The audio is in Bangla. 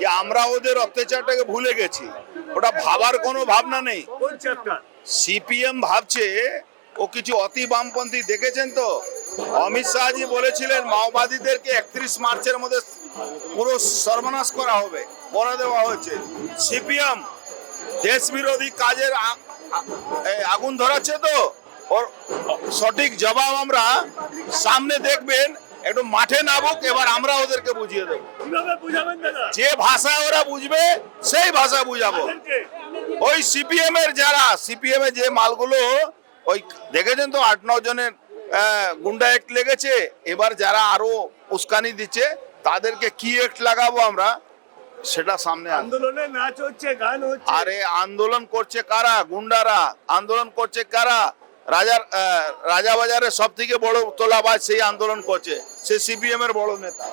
কি আমরা ওদের অত্যাচারটাকে ভুলে গেছি, ওটা ভাবার কোনো ভাবনা নেই। সিপিএম ভাবছে ও কিছু অতি বামপন্থী, দেখেছেন তো অমিত শাহজি বলেছিলেন মাওবাদীদেরকে 31 মার্চের মধ্যে পুরো সর্বনাশ করা হবে, করে দেওয়া হয়েছে। সিপিএম দেশ বিরোধী কাজের আগুন ধরাচ্ছে, তো ওর সঠিক জবাব আমরা সামনে দেখবেন। একটু মাঠে নামুক, এবার আমরা ওদেরকে বুঝিয়ে দেবো। যে ভাষা ওরা বুঝবে সেই ভাষা বুঝাবো। ওই সিপিএম এর যারা সিপিএম এর যে মালগুলো ওই দেখেছেন তো 8-9 জনের গুন্ডা অ্যাক্ট লেগেছে। এবার যারা আরো উস্কানি দিচ্ছে তাদেরকে কি অ্যাক্ট লাগাবো আমরা সেটা সামনে আন্দোলনে নাচ হচ্ছে, গান হচ্ছে। আরে আন্দোলন করছে কারা? গুন্ডারা। আন্দোলন করছে কারা? রাজাবাজারের সব থেকে বড় তোলাবাজ সেই আন্দোলন করছে, সে সিপিএম এর বড় নেতা।